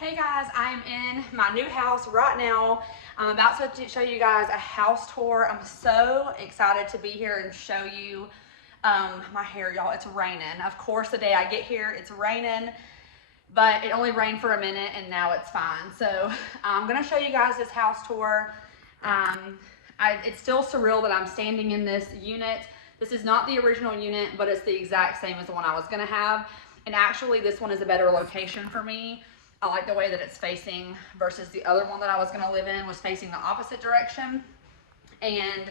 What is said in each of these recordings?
Hey guys, I'm in my new house right now. I'm about to show you guys a house tour. I'm so excited to be here and show you my hair, y'all. It's raining. Of course, the day I get here, it's raining, but it only rained for a minute and now it's fine. So I'm gonna show you guys this house tour. It's still surreal that I'm standing in this unit. This is not the original unit, but it's the exact same as the one I was gonna have. And actually, this one is a better location for me. I like the way that it's facing versus the other one that I was gonna live in was facing the opposite direction. And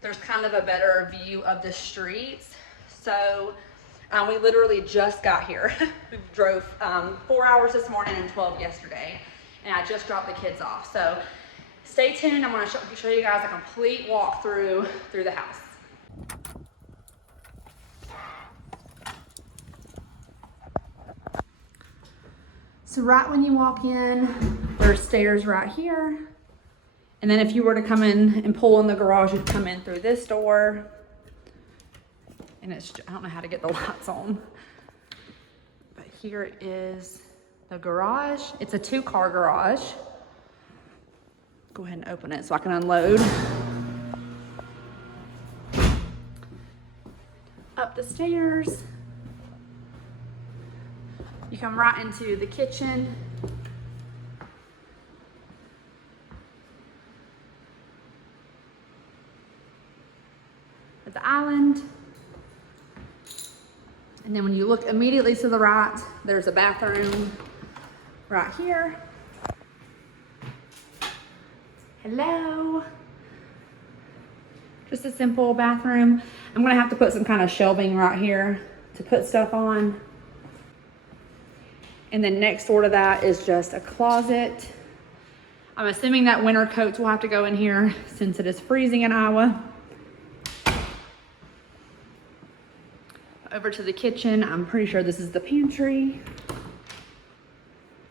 there's kind of a better view of the streets. So we literally just got here. We drove 4 hours this morning and 12 yesterday. And I just dropped the kids off. So stay tuned. I'm gonna show you guys a complete walkthrough through the house. So right when you walk in, there's stairs right here. And then if you were to come in and pull in the garage, you'd come in through this door. And I don't know how to get the lights on. But here is the garage. It's a 2-car garage. Go ahead and open it so I can unload. Up the stairs. You come right into the kitchen. With the island. And then when you look immediately to the right, there's a bathroom right here. Hello. Just a simple bathroom. I'm gonna have to put some kind of shelving right here to put stuff on. And then next door to that is just a closet. I'm assuming that winter coats will have to go in here since it is freezing in Iowa. Over to the kitchen. I'm pretty sure this is the pantry.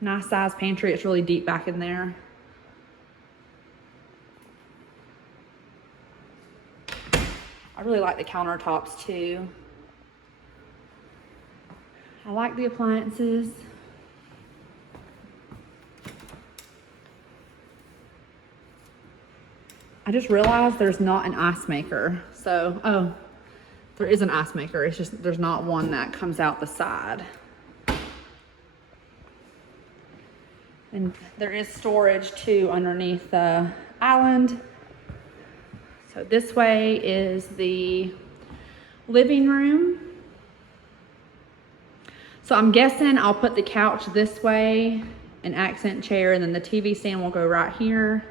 Nice size pantry. It's really deep back in there. I really like the countertops too. I like the appliances. I just realized there's not an ice maker. So, oh, there is an ice maker. It's just, there's not one that comes out the side. And there is storage too underneath the island. So this way is the living room. So I'm guessing I'll put the couch this way, an accent chair, and then the TV stand will go right here.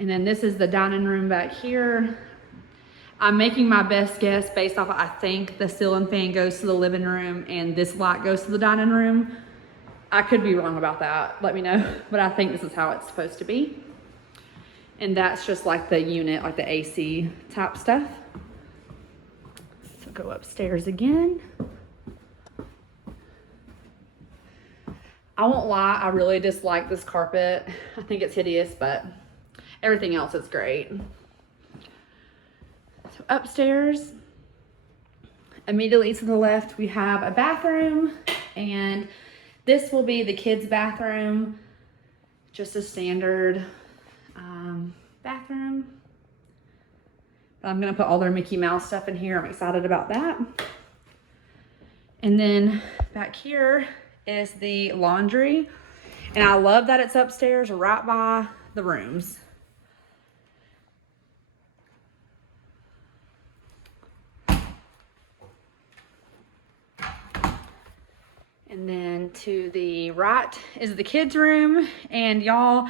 And then this is the dining room back here. I'm making my best guess based off, I think the ceiling fan goes to the living room and this light goes to the dining room. I could be wrong about that, let me know. But I think this is how it's supposed to be. And that's just like the unit, like the AC type stuff. So go upstairs again. I won't lie, I really dislike this carpet. I think it's hideous, but everything else is great. So upstairs, immediately to the left, we have a bathroom, and this will be the kids' bathroom. Just a standard bathroom. But I'm gonna put all their Mickey Mouse stuff in here. I'm excited about that. And then back here is the laundry. And I love that it's upstairs right by the rooms. And then to the right is the kids' room. And y'all,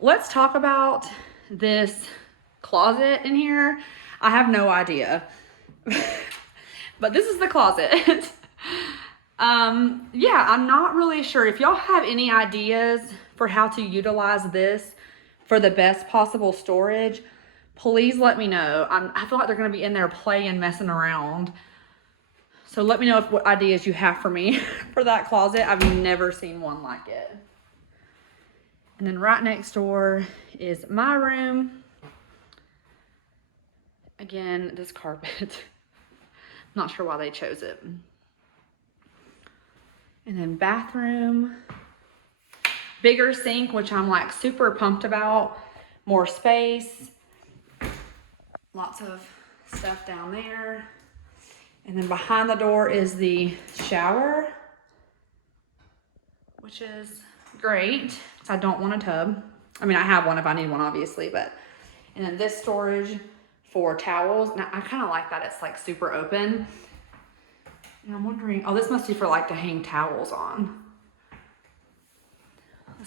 let's talk about this closet in here. I have no idea, but this is the closet. Yeah, I'm not really sure. If y'all have any ideas for how to utilize this for the best possible storage, please let me know. I feel like they're gonna be in there playing, messing around. So let me know what ideas you have for me for that closet. I've never seen one like it. And then right next door is my room. Again, this carpet. Not sure why they chose it. And then bathroom, bigger sink, which I'm like super pumped about. More space, lots of stuff down there. And then behind the door is the shower, which is great. I don't want a tub. I mean, I have one if I need one, obviously, but. And then this storage for towels. Now, I kind of like that it's like super open. And I'm wondering, oh, this must be for like to hang towels on.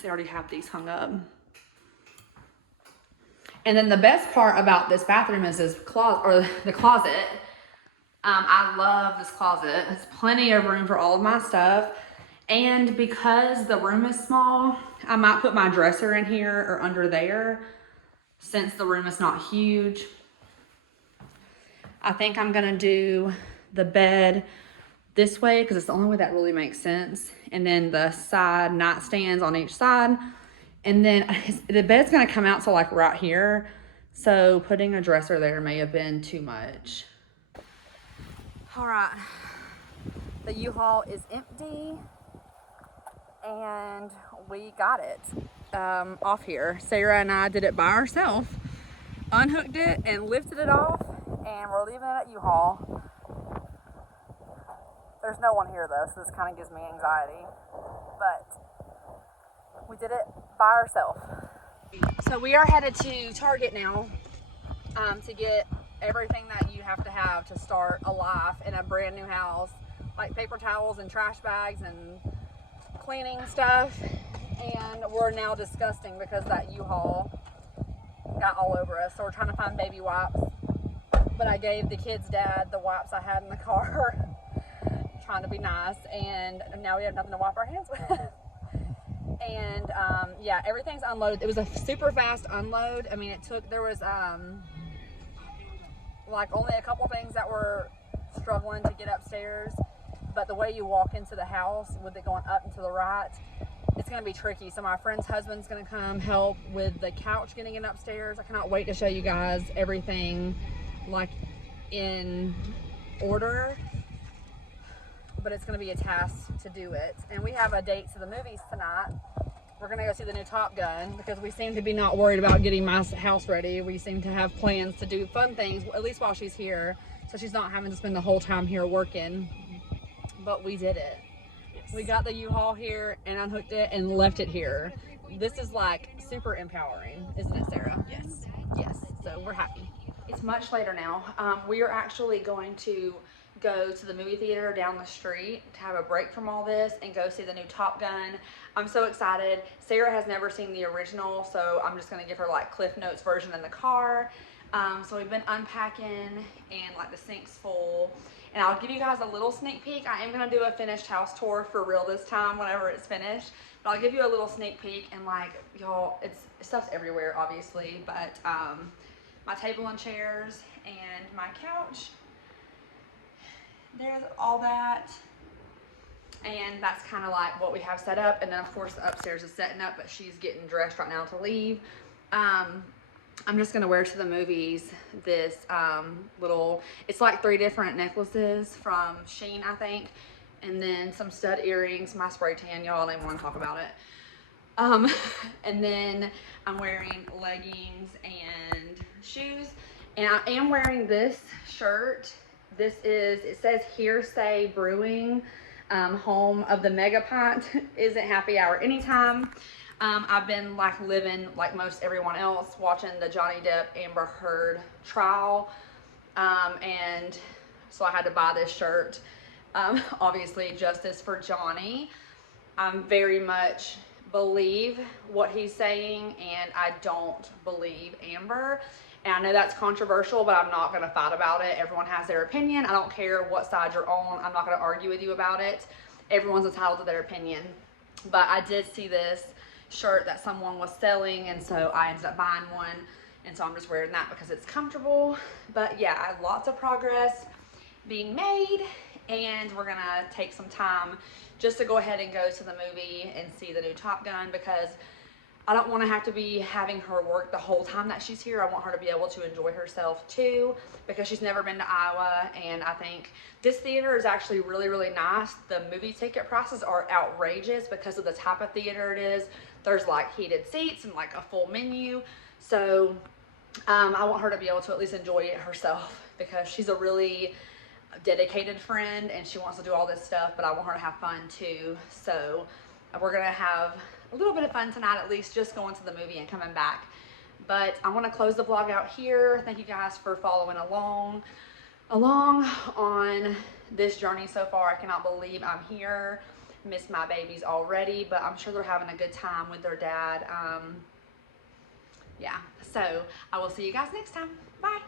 They already have these hung up. And then the best part about this bathroom is this closet, or the closet. I love this closet. It's plenty of room for all of my stuff. And because the room is small, I might put my dresser in here or under there since the room is not huge. I think I'm gonna do the bed this way because it's the only way that really makes sense. And then the side nightstands on each side. And then the bed's gonna come out to like right here. So putting a dresser there may have been too much. All right, the U-Haul is empty and we got it off here. Sarah and I did it by ourselves, unhooked it and lifted it off, and we're leaving it at U-Haul. There's no one here though, so this kind of gives me anxiety, but we did it by ourselves. So we are headed to Target now to get everything that you have to start a life in a brand new house, like paper towels and trash bags and cleaning stuff. And we're now disgusting because that U-Haul got all over us, so we're trying to find baby wipes, but I gave the kids' dad the wipes I had in the car trying to be nice, and now we have nothing to wipe our hands with. And yeah, everything's unloaded. It was a super fast unload. I mean, there was like only a couple things that were struggling to get upstairs, but the way you walk into the house with it going up and to the right, it's gonna be tricky. So my friend's husband's gonna come help with the couch getting it upstairs. I cannot wait to show you guys everything like in order, but it's gonna be a task to do it. And we have a date to the movies tonight. We're gonna go see the new Top Gun because we seem to be not worried about getting my house ready. We seem to have plans to do fun things, at least while she's here, so she's not having to spend the whole time here working. But we did it. Yes. We got the U-Haul here and unhooked it and left it here. This is like super empowering, isn't it, Sarah? Yes. Yes, so we're happy. It's much later now. We are actually going to go to the movie theater down the street to have a break from all this and go see the new Top Gun. I'm so excited. Sarah has never seen the original, so I'm just gonna give her like Cliff Notes version in the car. So we've been unpacking and like the sink's full. And I'll give you guys a little sneak peek. I am gonna do a finished house tour for real this time whenever it's finished. But I'll give you a little sneak peek, and like y'all, stuff's everywhere obviously, but my table and chairs and my couch, there's all that. And that's kind of like what we have set up. And then of course the upstairs is setting up, but she's getting dressed right now to leave. I'm just gonna wear to the movies this little, it's like 3 different necklaces from Shein, I think. And then some stud earrings, my spray tan, y'all don't even wanna talk about it. And then I'm wearing leggings and shoes. And I am wearing this shirt. It says Hearsay Brewing, home of the Mega Pint, isn't happy hour anytime. I've been like living like most everyone else, watching the Johnny Depp Amber Heard trial. And so I had to buy this shirt. Obviously justice for Johnny. I very much believe what he's saying, and I don't believe Amber. And I know that's controversial, but I'm not gonna fight about it. Everyone has their opinion. I don't care what side you're on. I'm not gonna argue with you about it. Everyone's entitled to their opinion. But I did see this shirt that someone was selling, and so I ended up buying one. And so I'm just wearing that because it's comfortable. But yeah, I have lots of progress being made, and we're gonna take some time just to go ahead and go to the movie and see the new Top Gun, because I don't want to have to be having her work the whole time that she's here. I want her to be able to enjoy herself too, because she's never been to Iowa. And I think this theater is actually really, really nice. The movie ticket prices are outrageous because of the type of theater it is. There's like heated seats and like a full menu. So I want her to be able to at least enjoy it herself, because she's a really dedicated friend and she wants to do all this stuff, but I want her to have fun too. So we're gonna have a little bit of fun tonight, at least just going to the movie and coming back. But I want to close the vlog out here. Thank you guys for following along on this journey so far. I cannot believe I'm here. Miss my babies already, but I'm sure they're having a good time with their dad. Yeah, so I will see you guys next time. Bye.